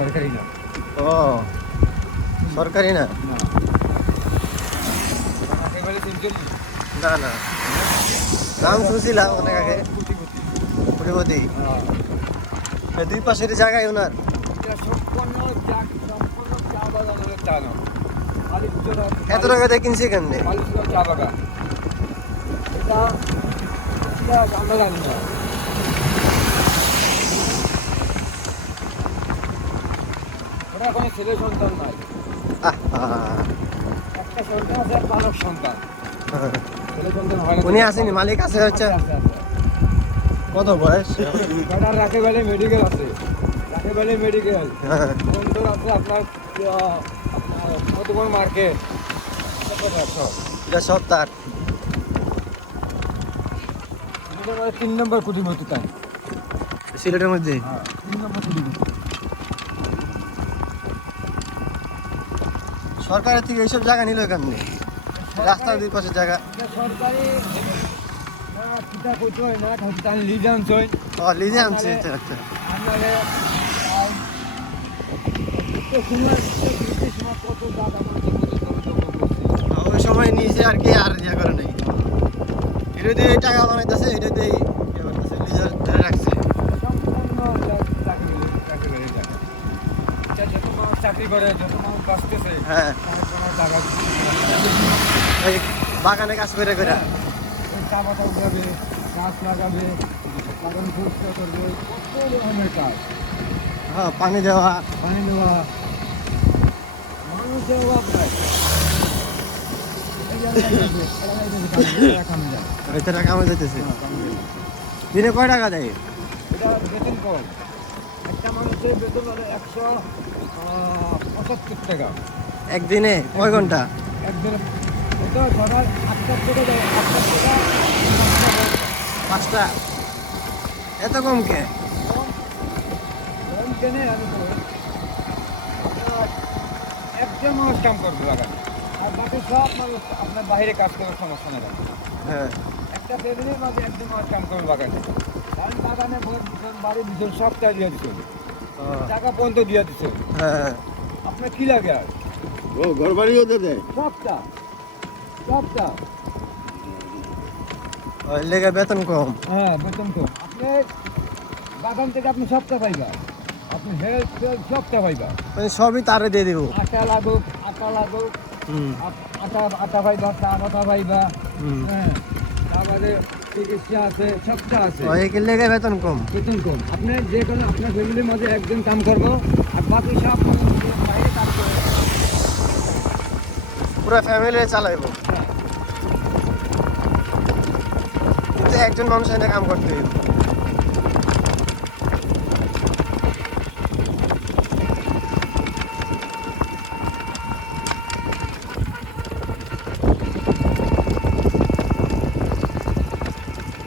সরকারি না। ও সরকারি না? না না, নাম শুনছিলাম অনেক আগে। কোটিপতি দুই পাশের জায়গায় ওনার। এত টাকা দিয়ে কিনছে কেমনে? চা বাগান আমরা জানি না। ওরা কোনো ছেলে সন্তান নাই, একটা সন্তান আছে, পালক সন্তান। ছেলে সন্তান হয় না। উনি আসেনি, মালিক আছে হচ্ছে। কত বয়স? রাখেবেলে মেডিকেল আছে, রাখেবেলে মেডিকেল বন্ধুর আছে আপনার কত বড় মার্কেট। এটা সব তার। 3 নম্বর কুটিপতি তাই সিলেটের মধ্যে। 3 নম্বর কুটিপতি। সরকারের থেকে এইসব জায়গা নিল কেমনি? রাস্তার দুই পাশের জায়গা সরকারি কিতা কইতে হয় না, তার লিজ আনছে। লিজে আনছে। আচ্ছা আপনারে কত জায়গা ওই সময় নিয়েছে আর কি, আর ইয়ে করে নাই। এটা দিয়ে টাকা বানাইতেছে, এটা দিয়ে ইয়ে করতেছে, লিজে ধরে রাখছে। চাকরি করে, যত মানুষ বাঁচতেছে, হ্যাঁ বাগানে কাজ করে করে চা পাতা উঠাবে, গাছ লাগাবে, বাগান পরিষ্কার করবে, কত ধরনের কাজ। হ্যাঁ পানি দেওয়া, পানি দেওয়া, মানুষের অভাব নাই। ওইটা কামে যেতেছে। দিনে কয় টাকা দেয়? এটা বেতন কম। একটা মানুষের বেতন হলো 175 টাকা। একদিনে কয় ঘন্টা? একদিনে এটা সকাল 8টা থেকে 8টা থেকে 5টা। এত কম কে? কম কেনে আমি তো একজন মানুষ কাম করবে বাগানে, আর বাকি সব মানুষ আপনার বাইরে কাজ করার সমস্যা নেই। হ্যাঁ একটা ফ্যামিলির মাঝে একজন মানুষ কাম করবে বাগানে, কারণ বাগানে বাড়ির ভিতর সবটা দিয়ে দিচ্ছে, টাকা পর্যন্ত দিয়ে দিচ্ছে। হ্যাঁ আপনার কি লাগে আর? ও ঘর বাড়িও দেয় সবটা সবটা। ওই লেগে বেতন কম। হ্যাঁ বেতন কম। আপনি বাগান থেকে আপনি সবটা পাইবা, আপনি হেলথ সবটা পাইবা। মানে সবই তারে দিয়ে দিব। আটা লাগুক, আটা পাইবা, চা পাতা পাইবা। হ্যাঁ তারপরে চিকিৎসা আছে, সবটা আছে। এর লেগে বেতন কম। বেতন কম। আপনি যে কোনো আপনার ফ্যামিলির মধ্যে একজন কাম করবো, আর বাকি সব বাইরে কাজ করে পুরো ফ্যামিলি চালাইবো, কিন্তু একজন মানুষ এনে কাম করতে হইব।